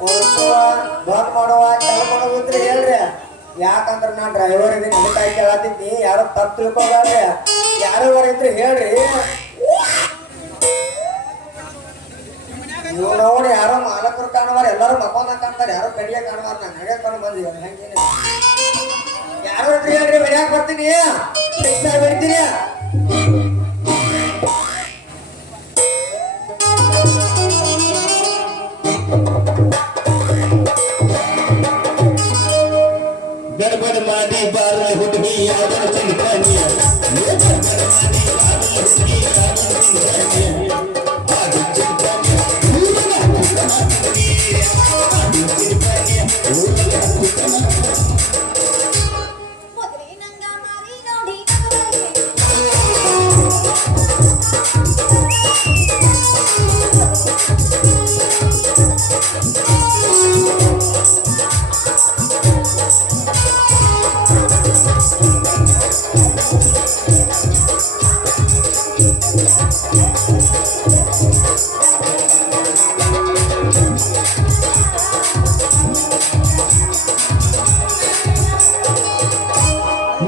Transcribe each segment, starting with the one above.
ಬಂದ್ ಮಾಡುವ ಚಾಲು ಮಾಡೋದಿದ್ರೆ ಹೇಳ್ರಿ. ಯಾಕಂದ್ರ ನಾ ಡ್ರೈವರ್ ಇದೀನಿ ಅದಕ್ಕಾಗಿ ಕೇಳತ್ತಿದ್ನಿ. ಯಾರೋ ತಪ್ಪು ತಿಳ್ಕೊಬ್ಯಾಡ್ರಿ. ಯಾರೋ ಇದ್ರೆ ಹೇಳ್ರಿ. ನೀವು ನೋಡಿ ಯಾರೋ ಮಾಲಕರು ಕಾಣುವಾರ, ಎಲ್ಲರೂ ಮಕ್ಕೊಂದ ಕಾಣ್ತಾರೆ, ಯಾರೋ ಕಡಿಯ ಕಾಣುವಾರ. ನಾನು ನಡೆ ಕಾಣು ಬಂದಿವ ಹೆಂಗೇನೆ. ಯಾರೋ ಇದ್ರೆ ಹೇಳ್ರಿ, ಬೆಡ್ಯಾಕ ಬರ್ತೀನಿ, ಬಿಡ್ತೀನಿ. गड़बड़ मादी बारल हुडगी आदर चिंतनिया गड़बड़ मादी बारल हुडगी आदर चिंतनिया आदर चिंतनिया भूलना चिंतनिया आदर चिंतनिया भूलना चिंतनिया मोदरी नंगा मारी नोडी कवले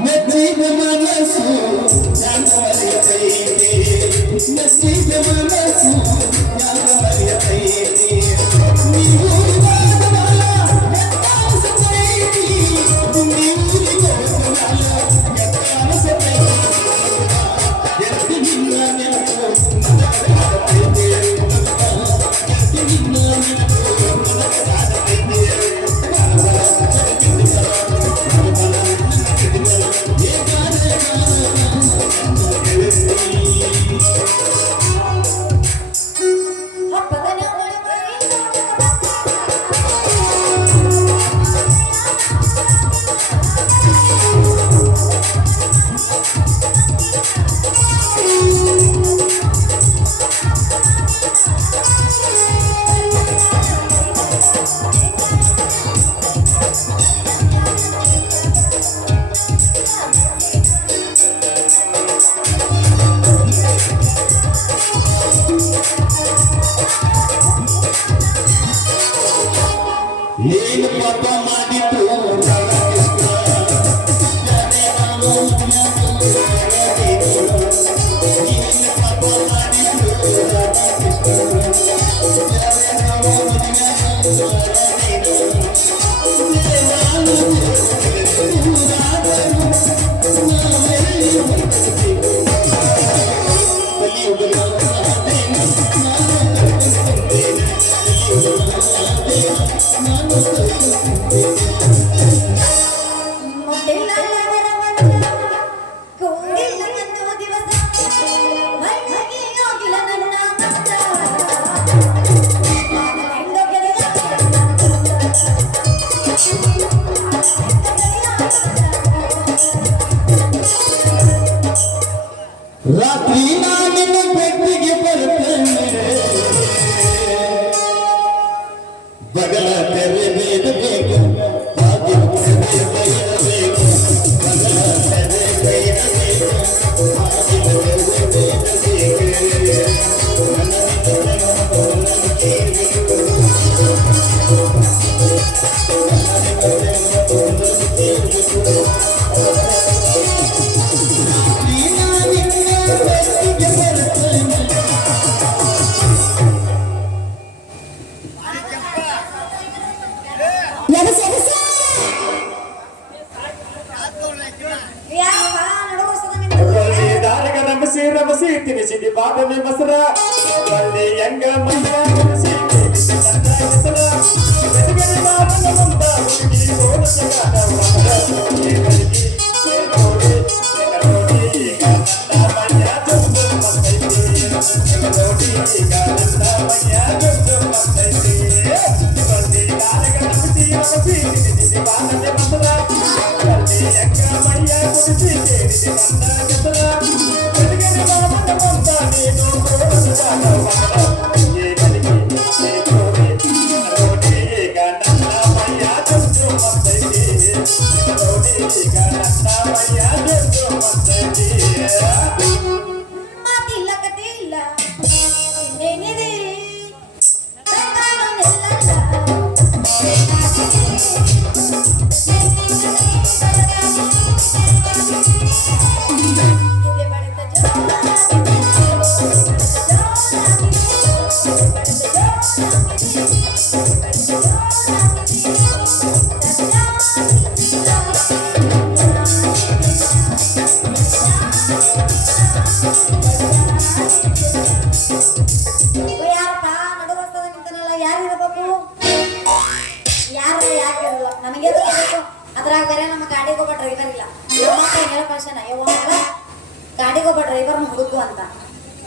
नसीब मनसू जानवर कईते नसीब मनसू जानवर कईते नीहूर बादवाला यत्ता सतईती नीहूर बादवाला यत्ता सतईती यत्ती निन्ना मेनको ननकरादते यत्ती निन्ना मेनको ननकरादते नील पापा मादी तो राधा कृष्ण जाने वालों दुनिया को राधा कृष्ण नील पापा मादी तो राधा कृष्ण जाने वालों दुनिया को राधा कृष्ण मेरे वालों को राधा कृष्ण मेरे बलियों बलियों रात्रि नानिन बेटिगे बरतने बगल तेरे वेद बेगो आगे तेरे बैर बेगो बगल तेरे बैर बेगो आगे तेरे वेद बेगो ननन ननन केगो रमसी तिनिसिदी बादने मसरा बल्ले यंग मसरा रमसी तिनिसिदी मसरा गदगद बादने मंदा की बोल सगाना वंदा ये बल्कि ये रोटी का नंदा मया जुम मस्ती का नंदा मया जुम मस्ती बल्ले गाने रमसी तिनिसिदी बादने मसरा बल्ले यंग मया कुर्सी तिनिसिदी मंदा गदरा mati la katilla, nene de, tangalo nella. ಯಾರಪ್ಪ ನಡು ರಸ್ತದ ನಿಂತನಲ್ಲ ಯಾರು ಇರಬೇಕು ಯಾರು ಯಾಕೆ ಇರಲ್ಲ ನನಗೆ ಬೇಕು ಅದ್ರಾಗ ಬೇರೆ ನಮ್ಮ ಗಾಡಿಗೊಬ್ಬ ಡ್ರೈವರ್ ಇಲ್ಲ ಹೇಳ ಕಳ್ಸಣ ಗಾಡಿಗೊಬ್ಬ ಡ್ರೈವರ್ನ ಹುಡುಕು ಅಂತ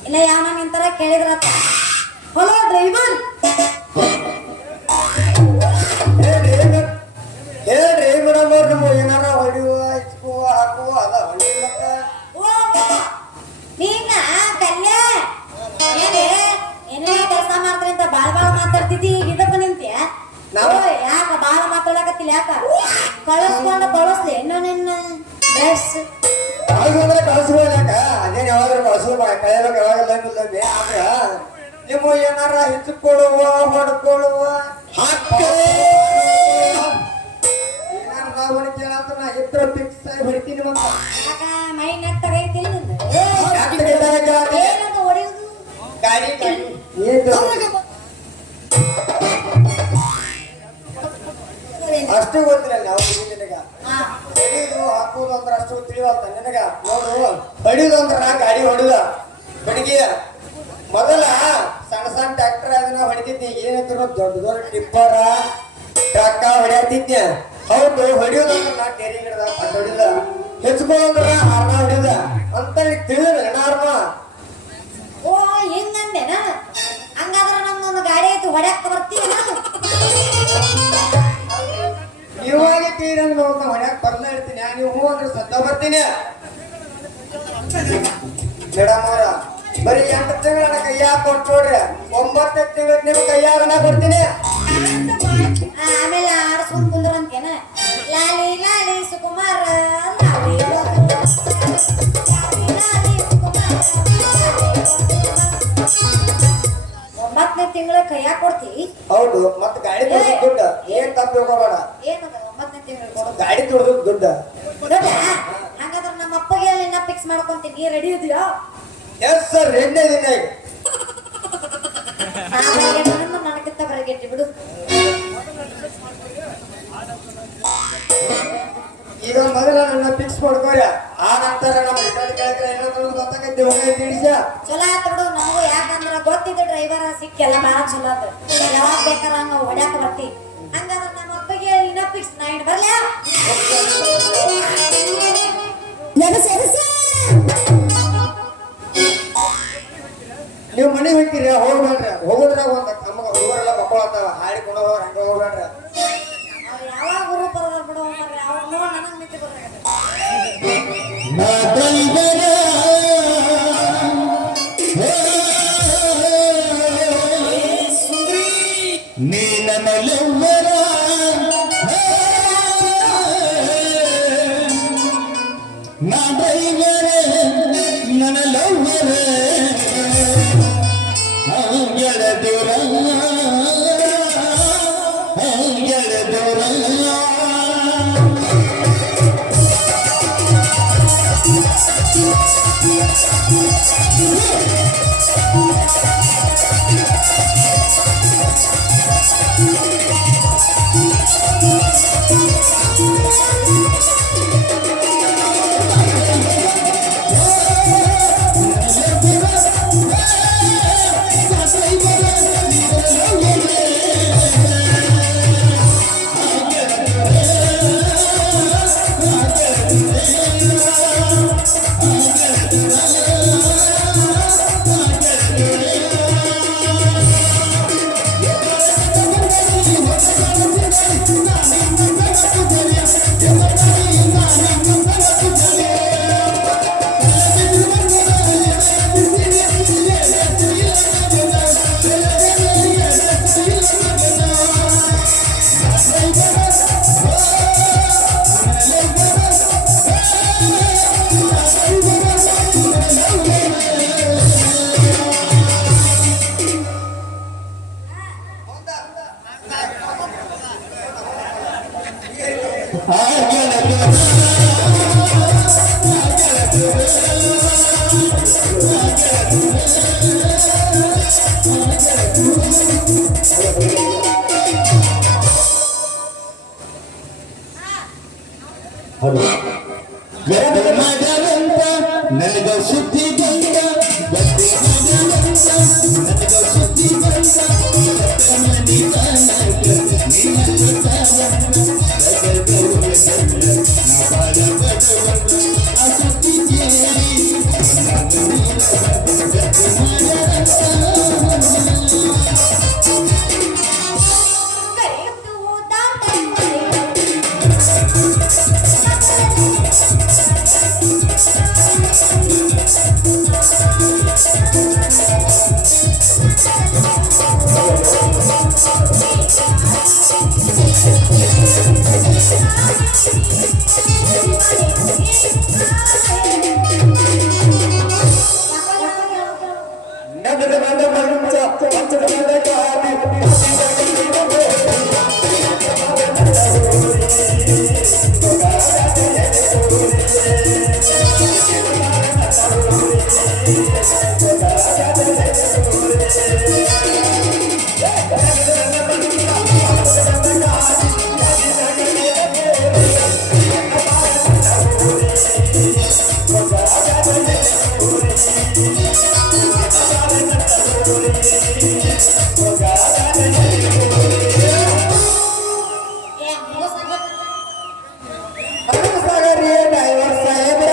ಇಲ್ಲ ಯಾವ ನಿಂತರ ಕೇಳಿದ್ರತ್ತ ಹಲೋ ಡ್ರೈವರ್ ಹೇಳ್ರಿ ಮೇಡಮ್ ಅವ್ರು ನಿಮ್ಮ ಏನಾರ ಹೊಡಿಯುವ ಇಚ್ಕುವ ಹಾಕುವ ಅದ ಹೊಡಿಲಕ್ಕ ನೀನ ಕಲ್ಯ ಏನೇ ಏನೇ ಕೆಲಸ ಮಾಡ್ತೀನಿ ಅಂತ ಬಾಳ ಮಾತಾಡ್ತಿದ್ದಿ ಈಗ ಇದಕ್ಕ ನಿಂತ್ಯ ಯಾಕ ಬಾಳ ಮಾತಾಡಕತ್ತಿಲ್ಲ ಯಾಕ ಕಳಿಸ್ಕೊಂಡು ಕಳಿಸ್ಲಿ ಇನ್ನೂ ನಿನ್ನ ಡ್ರೆಸ್ ಕಳ್ಸೋದ್ರೆ ಕಳ್ಸ್ಬೋದಾಕ ಅದೇನ್ ಯಾವಾದ್ರೂ ಕಳ್ಸೋದು ಕಳೆಯಲ್ಲ ಯಾವಾಗಲ್ಲ ಆದ್ರೆ ನಿಮ್ಮ ಏನಾರ ಹೆಚ್ಚಿಕೊಳ್ಳುವ ಹೊಡ್ಕೊಳ್ಳುವ ಏನಾರ ನಾವು ಕೇಳಂತ ನಾ ಎತ್ತರ ಫಿಕ್ಸ್ ಆಗಿ ಹೊಡಿತೀನಿ ಮತ್ತ ಯಾಕ ಮೈ ನೆಟ್ಟಗೈತಿ ಏನದು ಹೊಡೆಯುದು ಗಾಡಿ ಅಷ್ಟು ಗೊತ್ತಿಲ್ಲ ನಾವು ನಿನಗ ಹೊಡಿಯೋದು ಹಾಕುವುದು ಅಂದ್ರೆ ಅಷ್ಟು ತಿಳಿವಲ್ತ ನಿನಗ ನೋಡು ಹೊಡಿಯೋದು ಅಂದ್ರ ನಾ ಗಾಡಿ ಹೊಡಿದ ಬೆಳಿಗ್ಗೆ ಮೊದಲ ಸಣ್ಣ ಸಣ್ಣ ಟ್ರ್ಯಾಕ್ಟರ್ ಅದನ್ನ ಹೊಡಿತಿದ್ನಿ ಏನಂತ ದೊಡ್ಡ ದೊಡ್ಡ ಟಿಪ್ಪರ ಟ್ರಕ್ಕ ಹೊಡಿಯತ್ತಿದ್ನ ಹೌದು ಹೊಡಿಯೋದು ಅಂದ್ರೆ ನಾ ಟೇರಿ ಗಿಡದ ಪಟ್ಟ ಹೊಡಿದ ಹೆಚ್ಕೊಂಡ್ರ ಹಾರ್ನ ಹೊಡಿದ ಅಂತ ತಿಳಿದ ಹಾರ್ನ ಓ ಹಿಂಗಂದೇನ ಹಂಗಾದ್ರ ನಮ್ದೊಂದು ಗಾಡಿ ಐತಿ ಹೊಡ್ಯಾಕ ಬರ್ತೀವಿ ನಾನು ಇವಾಗ ತೀರಂಗ್ ನೋಡ್ತಾ ಹೊಡ್ಯಾಕ ಬರ್ಲ ಇರ್ತೀನಿ ನೀವು ಹೂ ಅಂದ್ರೆ ಸದ್ದ ಬರ್ತೀನಿ ಮೇಡಮ್ ಅವರ ಬರೀ 8 ತಿಂಗಳ ಕೈಯಾಗ ಕೊಟ್ಟು ನೋಡ್ರಿ 9 ತಿಂಗಳ ನಿಮ್ ಕೈಯಾಗ ನಾ ಕೊಡ್ತೀನಿ ಆಮೇಲೆ ಆಡ್ಸ್ಕೊಂಡ್ ಕುಂದ್ರಂತೇನ ಲಾಲಿ ಲಾಲಿ ಸುಕುಮಾರ ಲಾಲಿ ಲಾಲಿ ಸುಕುಮಾರ 9ನೇ ತಿಂಗಳ ಕೈಯಾಗ ಕೊಡ್ತಿ ಹೌದು ಮತ್ ಗಾಡಿ ತೊಡ್ದು ದುಡ್ಡು ಏನ್ ತಪ್ಪು ಹೋಗೋಬೇಡ ಏನದ 9ನೇ ತಿಂಗಳ ಕೊಡೋದು ಗಾಡಿ ತೊಡ್ದು ದುಡ್ಡು ಹಾಗಾದ್ರೆ ನಮ್ಮ ಅಪ್ಪಗೆ ನಿನ್ನ ಫಿಕ್ಸ್ ಮಾಡ್ಕೊಂತೀನಿ ರೆಡಿ ಇದೆಯಾ ಎಸ್ ಸರ್ 2ನೇ ದಿನ ನನಗಿಂತ ಬರಗೆಟ್ಟಿ ಬಿಡು ಈಗ ಮೊದಲ ನನ್ನ ಫಿಕ್ಸ್ ಮಾಡ್ಕೋರ ಆ ನಂತರ ನಮ್ಮ ರಿಟರ್ನ್ ಕೇಳಿದ್ರೆ ಏನಂತ ಗೊತ್ತಾಗೈತಿ ಹೋಗಿ ತಿಳಿಸ ಚಲೋ ಆಯ್ತು ಬಿಡು ನಮಗೂ ಯಾಕಂದ್ರ ಗೊತ್ತಿದ್ದ ಡ್ರೈವರ್ ಸಿಕ್ಕೆಲ್ಲ ಬಾಳ ಚಲೋ ಅದು ಯಾವಾಗ ಬೇಕಾರ ಹಂಗ ಹೊಡ್ಯಾಕ ಬರ್ತಿ ಹಂಗಂದ್ರ ನಮ್ಮ ಅಪ್ಪಗೆ ಇನ್ನ ಫಿಕ್ಸ್ ನೈಟ್ ಬರ್ಲ್ಯಾ ನೀವು ಮನೆ ಹೋಗ್ತೀರಿ ಹೋಗ್ಬೇಡ್ರಿ ಹೋಗೋದ್ರಾಗ ಒಂದ್ ನಮಗ ಹುಡುಗರೆಲ್ಲ ಮಕ್ಕಳಂತಾವ ಹಾಡಿಕೊಂಡು ಹೋಗ್ರ ಹಂಗ ಹೋಗ್ಬೇಡ್ರಿ ಅವ್ರು ಯಾವಾಗ ಗುರು ಬರೋದ್ರ ಬಿಡು ಮಾರ್ರೆ ಅವ್ರು ನೋಡಿ ನನಗ್ ಮಿತಿ ಬರಾಗತ್ತೆ ನೀ ನನ್ನ ಲವ್ವರ ನಾ ಡ್ರೈವರ ನನ್ನ ಲವ್ವರ ಎಳದೂರ ಎಳದೂರ ಗದ್ದೆ ಮಾಡ್ಯಾರಂತ ನನಗ ಸುದ್ದಿ ಬಂದ ಗದ್ದೆ ಮಾಡ್ಯಾರಂತ ನನಗ ಸುದ್ದಿ ಬಂದ ಆ ಸುದ್ದಿ ಕೇಳಿ ಕರೆದು ದಾಟ ನಗದ ಬಂದ ಮಂಚ ಪಂಚದ ಬಂದ ಕಾಲಿ ಏ ಮೋಸ ಸಾಗರ್ ಏ ಡ್ರೈವರ್ ಸಾಹೇಬ್ರ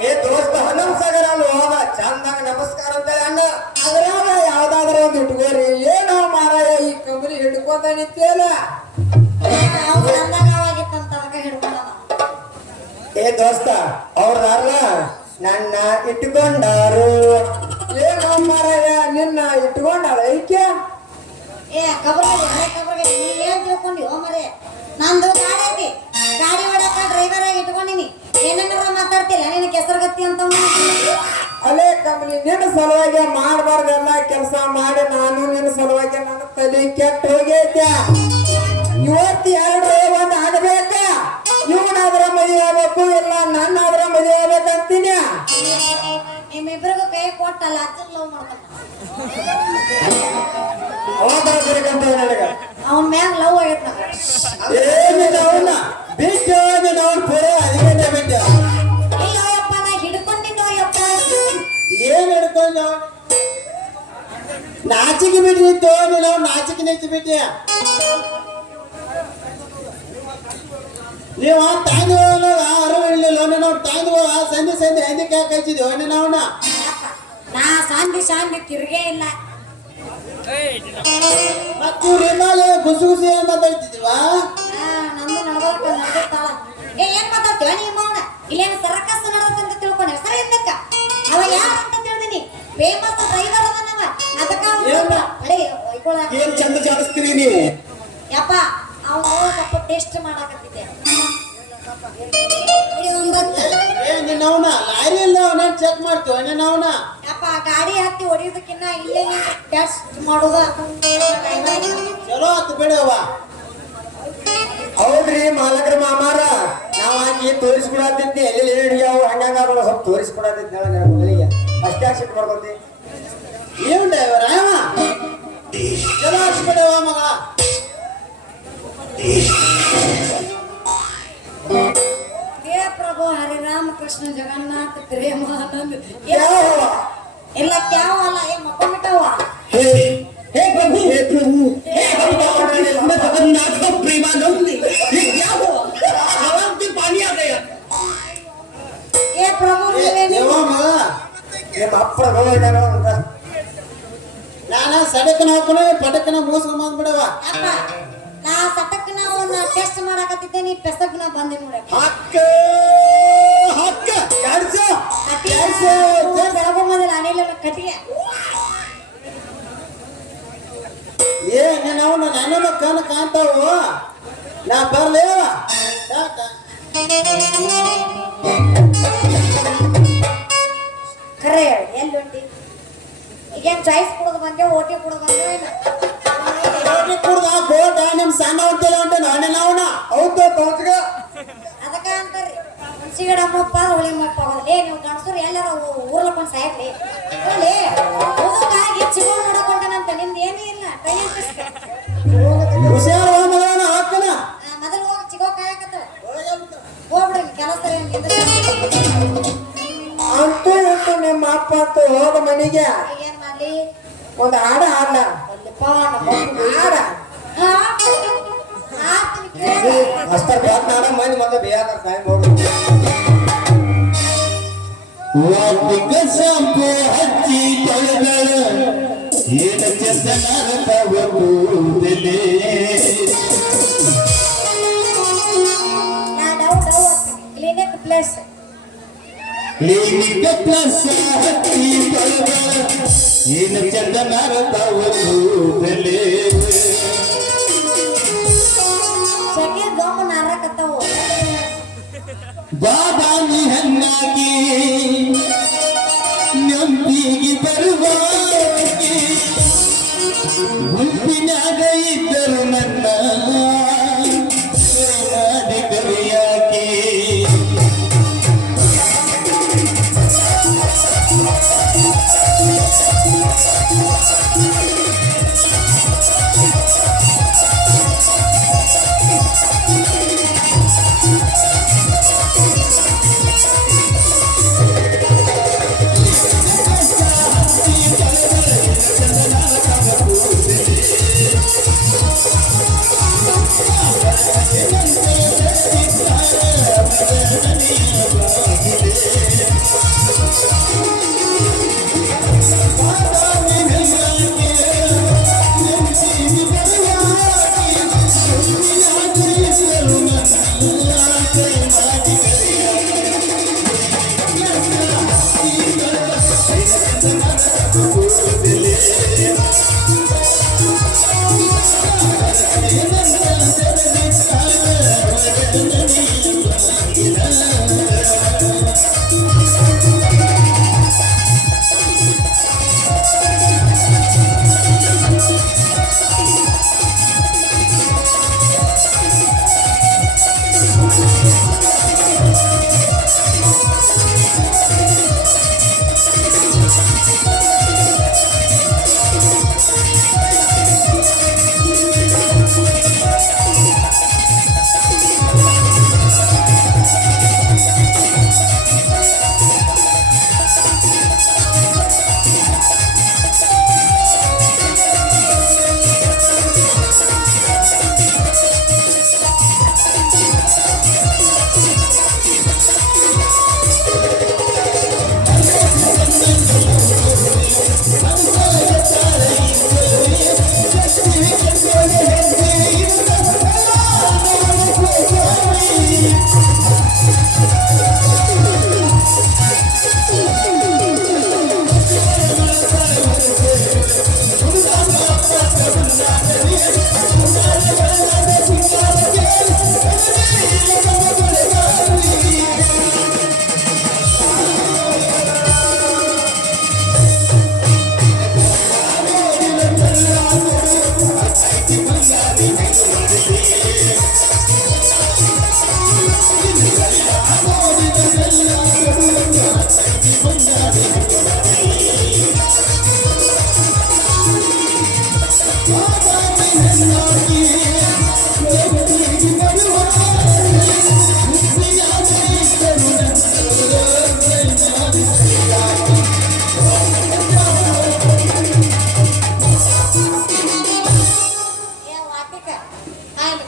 ಏ ದೋಸ್ತ ಹನಮ್ ಸಾಗರ್ ಅಲ್ಲಿ ಹೋದ ಚಂದಾಗ ನಮಸ್ಕಾರ ಅಂತ ಅಣ್ಣ ಅದ್ರಾಗ ಯಾವ್ದಾದ್ರ ಒಂದು ಇಟ್ಕೋರಿ ಏನೋ ಮಾರಾಯ ಈ ಕಂಬನಿ ಹಿಡ್ಕೊಂತ ನಿಂತಿಯಲ್ಲ ಅವ್ರು ಅಂದಾಗ ಅವಾಗಿತ್ತಂತ ಅದಕ್ಕೆ ಹಿಡ್ಕೊಂಡ ಏ ದೋಸ್ತ ಅವ್ರಲ್ಲ ನನ್ನ ಇಟ್ಕೊಂಡಾರು ಏನೋ ಮಾರಾಯ ನಿನ್ನ ಇಟ್ಕೊಂಡಾಳ ಐಕ್ಯ ಏ ಕಬರ್ಗೆ ನೀ ಏನ್ ತಿಳ್ಕೊಂಡಿವ ಮರೆ ನಂದು ಗಾಡಿ ಐತಿ ಗಾಡಿ ಹೊಡಕ ಡ್ರೈವರ್ ಆಗಿ ಇಟ್ಕೊಂಡಿನಿ ಏನೇನಾರ ಮಾತಾಡ್ತಿಲ್ಲ ನಿನ್ನ ಕೆಸರುಗತ್ತಿ ಅಂತ ಅಲ್ಲೇ ಕಂಬನಿ ನಿನ್ನ ಸಲುವಾಗಿ ಮಾಡಬಾರ್ದೆಲ್ಲ ಕೆಲಸ ಮಾಡಿ ನಾನು ನಿನ್ನ ಸಲುವಾಗಿ ನನ್ನ ತಲೆ ಕೆಟ್ಟ ಹೋಗೈತೆ ಇವತ್ತು ಎರಡು ಒಂದು ಆಗಬೇಕ ಇವನಾದ್ರ ಮದುವೆ ಆಗ್ಬೇಕು ಇಲ್ಲ ನನ್ನಾದ್ರ ಮದುವೆ ಆಗ್ಬೇಕಂತೀನಿ ನಿಮ್ಮಿಬ್ರಿಗೂ ಕೈ ಕೊಟ್ಟಲ್ಲ ಅಜ್ಜನ್ ಲವ್ ಮಾಡ್ತಾನ ಅವಾಗ ಬೇಕಂತ ನನಗ ಅವನ ಮ್ಯಾಗ ಲವ್ ಆಗೈತ್ ನಂಗ ಏನಿಲ್ಲ ಅವನ್ನ ಬಿಟ್ಟು ನಾವು ಪೂರ ಅದಕ್ಕೆ ಬಿಟ್ಟು ಅಯ್ಯೋ ಯಪ್ಪ ನಾ ಹಿಡ್ಕೊಂಡಿನೋ ಯಪ್ಪ ಏನ್ ಹಿಡ್ಕೊಂಡು ನಾಚಿಕೆ ಬಿಟ್ಟಿತ್ತು ನಾವು ನಾಚಿಕೆ ನಿಂತು ಬಿಟ್ಟಿ ನೀವು ತಾಯ್ದು ಅರಿವಿರ್ಲಿಲ್ಲ ನಾವು ತಾಯ್ದು ಸಂಧಿ ಸಂಧಿ ಹಿಂದಕ್ಕೆ ಯಾಕೆ ಹಚ್ಚಿದ್ವಿ ನಾವನ್ನ ನಾ ಶಾಂತಿ ತಿರ್ಗೇ ಇಲ್ಲ ಮತ್ತು ಇವ್ರು ಗುಸು ಗುಸಿ ಏನ್ ಮಾತಾಡ್ತಿದ್ವಾ ನಂದು ನಡ್ಕೊತಾಳ ಏನ್ ಮಾತಾಡ್ತೀವ ನಿಮ್ಮ ಅವನ ಇಲ್ಲೇನು ಸರ್ಕಸ್ ನಡೆದಂತ ತಿಳ್ಕೊಂಡೆ ಸರಿ ಎಂದಕ್ಕ ಅವ ಯಾರಂತ ತಿಳಿದಿನಿ ಫೇಮಸ್ ಡ್ರೈವರ್ ಅದನವ ಅದಕ್ಕ ಏನ್ ಚಂದ ಜಾಡಿಸ್ತೀರಿ ನೀವು ಯಪ್ಪ ಅವನು ಸ್ವಲ್ಪ ಟೇಸ್ಟ್ ಮಾಡಾಕತ್ತಿದ್ದೆ ನಿನ್ನವನ ಲಾರಿ ಇಲ್ಲ ಅವನೇನ್ ಚೆಕ್ ಮಾಡ್ತೀವ ನಿನ್ನವನ ಯಪ್ಪ ಗಾಡಿ ಹತ್ತಿ ಹೊಡಿಯೋದಕ್ಕಿನ್ನ ಇಲ್ಲೇ ಟೆಸ್ಟ್ ಮಾಡೋದ ಚಲೋ ಆತು ಬಿಡವ ಹೌದ್ರಿ ಮಾಲಕರ ಮಾಮಾರ ನಾವ್ ಆಕಿ ತೋರಿಸ್ಕೊಡತ್ತಿದ್ನಿ ಎಲ್ಲಿ ಹಿಡಿಯಾವ ಹಂಗಂಗ ಸ್ವಲ್ಪ ತೋರಿಸ್ಕೊಡತ್ತಿದ್ನ ನನ್ನ ಮಗಳಿಗೆ ಅಷ್ಟೇ ಸಿಟ್ಟು ಮಾಡ್ಕೊತಿ ಏನ್ ಡ್ರೈವರ್ ಚಲೋ ಆತು ಬಿಡವ ಮಗ ಹೇ ಪ್ರಭು ಹರಿರಾಮ ಕೃಷ್ಣ ಜಗನ್ನಾಥ ಪ್ರೇಮಾನಂದ ಯಾವ ಇಲ್ಲ ಕ್ಯಾವ ಅಲ್ಲ ಏ ಮಕ್ಕೊಂಬಿಟ್ಟವ हे प्रभु हे हरिदास जगन्नाथ का प्रेमानंद ये क्या हुआ आवाज में पानी आ गया ಏ ಪ್ರಭು ನೀವೇ ದೇವ ಮಗ ನಿಮ್ಮ ಅಪ್ಪರ ಹೋಗಿದ್ದಾನ ಅಂತ ನಾನ ಸಡಕನ ಹಾಕೋಣ ಪಟಕನ ಮೋಸ್ಕೊಂಡ್ ಬಿಡವ ಯಪ್ಪ ನಾ ಸಟಕ್ನ ಅವನ್ನ ಟೆಸ್ಟ್ ಮಾಡಾಕತ್ತಿದ್ದೆ ನೀ ಪೆಸಕ್ನ ಬಂದೆ ನೋಡ ಹಕ್ಕ ಹಕ್ಕ ಯಾಡ್ಸು ಬೆಳಗೊಂಬಂದಿಲ್ಲ ಅನಿಲ ಕಟ್ಟಿಗೆ ಏ ಅವನ ನನ್ನ ಕಣ್ಣು ಕಾಣ್ತಾವು ನಾ ಬರ್ಲೇವ ಖರೆ ಹೇಳಿ ಎಲ್ಲಿ ಹೊಂಟಿ ಈಗೇನ್ ಚಾಯ್ಸ್ ಕೊಡೋದು ಬಂದೆ ಓಟಿ ಕೊಡೋದು ಬಂದೆ ಕುಡ್ದ ಬೋಟ ನಿಮ್ ಸಣ್ಣ ಹೊಂಟಿಲ್ಲ ಹೊಂಟೆ ನಾನೇ ನಾವನ ಹೌದು ಪೌತ್ಗ ಅದಕ್ಕ ಅಂತಾರ್ರಿ ಮನ್ಸಿಗಡ ಅಮ್ಮಪ್ಪ ಹೋಳಿ ಮಪ್ಪ ಹೋಗ್ಲಿ ನೀವು ಗಣಸರು ಎಲ್ಲಾರ ಊರ್ಲಕೊಂಡ್ ಸಾಯ್ಲಿ ಹೋಗ್ಲಿ ಹೋಗಿ ಚಿಗೋಳ್ ನೋಡಕೊಂಡನಂತ ನಿಮ್ದು ಏನೂ ಇಲ್ಲ ಕೈ ಹುಷಾರ ಮಗನ ಹಾಕನ ಮೊದಲು ಹೋಗಿ ಚಿಗೋ ಕಾಯಕತ್ತವ ಅಷ್ಟರ ಬಂದ್ ನಾನ ಮಂದಿ ಮತ್ತೆ ಬೇಯಾಕ ಟೈಮ್ ಹೋಗಿ ವಾಟಿಕ ಶಾಂಪು ಹಚ್ಚಿ ತೊಳೆಗಳ ಏನ ಚಂದನ ಕೂದಲೇ ನಾ doubt clinic place clinic plus ಹಚ್ಚಿ ತೊಳೆಗಳ ಏನ ಚಂದನ ಕೂದಲೇ ಸೆಕೆ ಗಮ್ ನಾರಕತ್ತಾವು ಬಾದಾಮಿ ಹಣ್ಣಾಗಿ ನಂಬಿಗೆ ಬರುವಾಗಿ ಗುಂಪಿನಾಗ ಇದ್ದರು ನನ್ನ ಕವಿಯಾಗಿ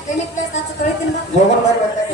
ಕ್ಲಿನಿಕ್ ಪ್ಲೇಸ್ ಹಚ್ಚ ತೊಳಿತೀನಿ ಬಾ ಹೋಗೋಣ ಬರ್ರಿ